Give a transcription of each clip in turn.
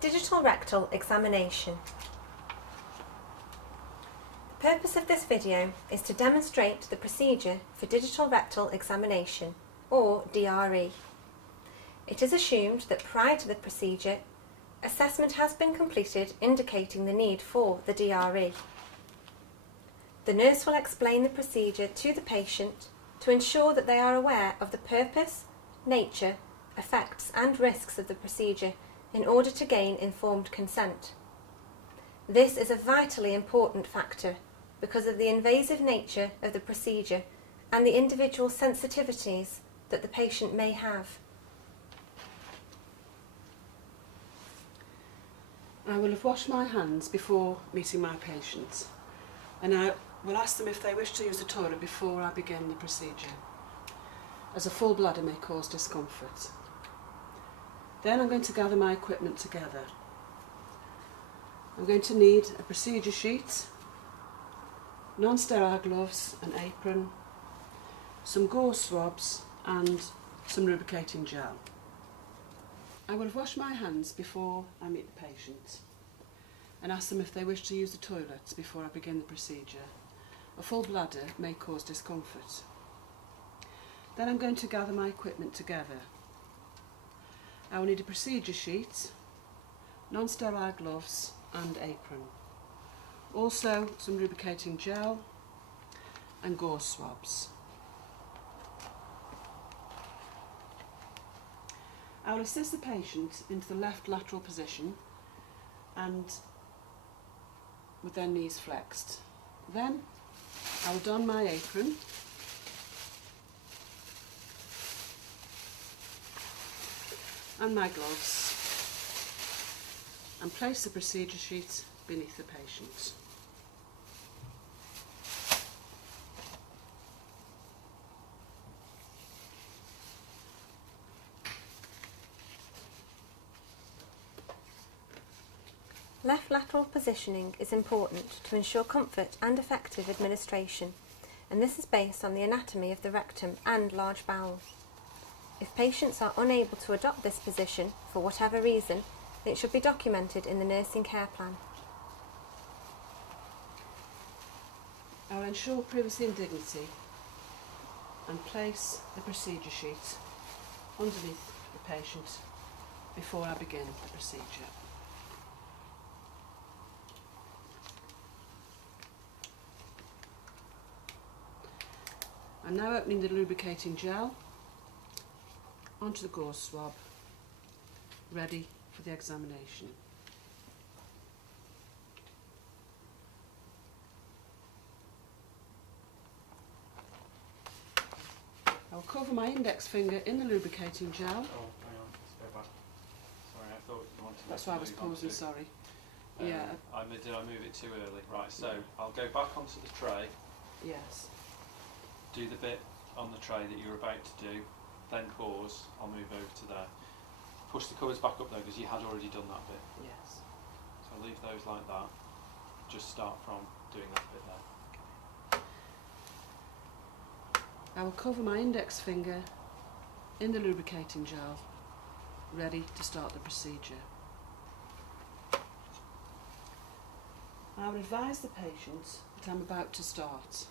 Digital rectal examination. The purpose of this video is to demonstrate the procedure for digital rectal examination, or DRE. It is assumed that prior to the procedure, assessment has been completed indicating the need for the DRE. The nurse will explain the procedure to the patient to ensure that they are aware of the purpose, nature, effects and risks of the procedure in order to gain informed consent. This is a vitally important factor because of the invasive nature of the procedure and the individual sensitivities that the patient may have. I will have washed my hands before meeting my patients, and I will ask them if they wish to use the toilet before I begin the procedure, as a full bladder may cause discomfort. Then I'm going to gather my equipment together. I'm going to need a procedure sheet, non-sterile gloves, an apron, some gauze swabs and some lubricating gel. I will have washed my hands before I meet the patient and ask them if they wish to use the toilet before I begin the procedure. A full bladder may cause discomfort. Then I'm going to gather my equipment together. I will need a procedure sheet, non-sterile gloves and apron. Also some lubricating gel and gauze swabs. I will assist the patient into the left lateral position and with their knees flexed. Then I will don my apron and my gloves and place the procedure sheet beneath the patient. Left lateral positioning is important to ensure comfort and effective administration, and this is based on the anatomy of the rectum and large bowel. If patients are unable to adopt this position for whatever reason, it should be documented in the nursing care plan. I will ensure privacy and dignity and place the procedure sheet underneath the patient before I begin the procedure. I'm now opening the lubricating gel onto the gauze swab, ready for the examination. I'll cover my index finger in the lubricating gel. Oh, hang on, let's go back. Sorry, I thought you wanted. That's why I was pausing, sorry. Yeah. Did I move it too early? Right, so I'll go back onto the tray, Yes. do the bit on the tray that you're about to do, then pause, I'll move over to there. Push the covers back up though, because you had already done that bit. Yes. So I'll leave those like that. Just start from doing that bit there. I will cover my index finger in the lubricating gel, ready to start the procedure. I will advise the patient that I'm about to start,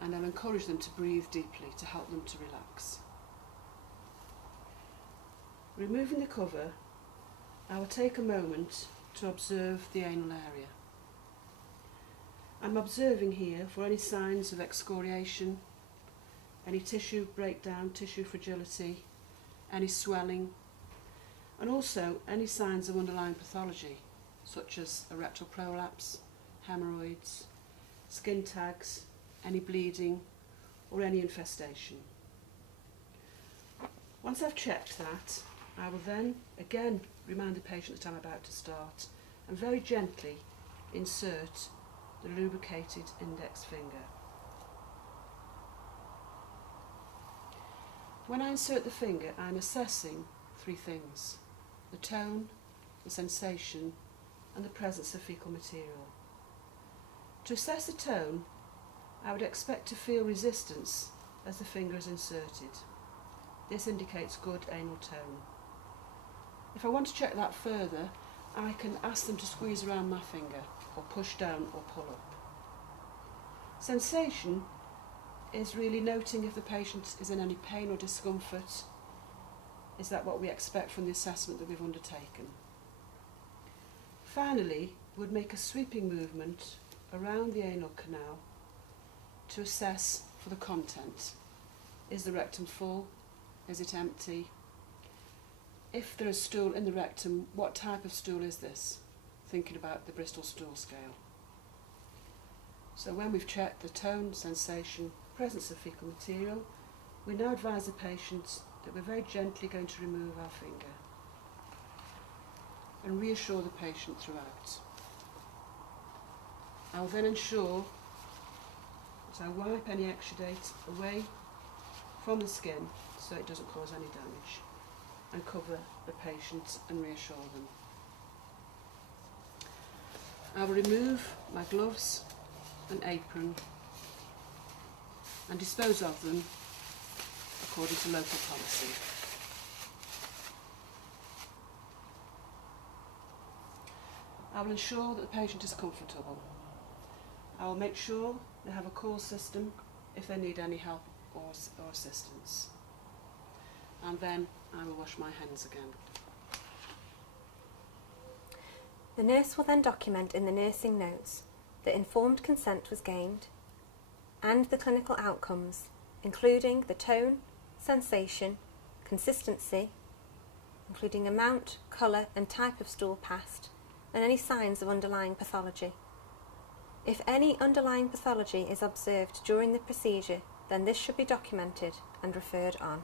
and I'll encourage them to breathe deeply to help them to relax. Removing the cover, I will take a moment to observe the anal area. I'm observing here for any signs of excoriation, any tissue breakdown, tissue fragility, any swelling, and also any signs of underlying pathology, such as a rectal prolapse, hemorrhoids, skin tags, any bleeding, or any infestation. Once I've checked that, I will then again remind the patient that I'm about to start and very gently insert the lubricated index finger. When I insert the finger, I'm assessing three things: the tone, the sensation, and the presence of fecal material. To assess the tone, I would expect to feel resistance as the finger is inserted. This indicates good anal tone. If I want to check that further, I can ask them to squeeze around my finger, or push down or pull up. Sensation is really noting if the patient is in any pain or discomfort. Is that what we expect from the assessment that we've undertaken? Finally, we'd make a sweeping movement around the anal canal to assess for the content. Is the rectum full? Is it empty? If there is stool in the rectum, what type of stool is this? Thinking about the Bristol stool scale. So when we've checked the tone, sensation, presence of faecal material, we now advise the patient that we're very gently going to remove our finger and reassure the patient throughout. I'll then ensure that I wipe any exudate away from the skin so it doesn't cause any damage, and cover the patient and reassure them. I will remove my gloves and apron and dispose of them according to local policy. I will ensure that the patient is comfortable. I will make sure they have a call system if they need any help or assistance. And then I will wash my hands again. The nurse will then document in the nursing notes that informed consent was gained and the clinical outcomes, including the tone, sensation, consistency, including amount, colour and type of stool passed, and any signs of underlying pathology. If any underlying pathology is observed during the procedure, then this should be documented and referred on.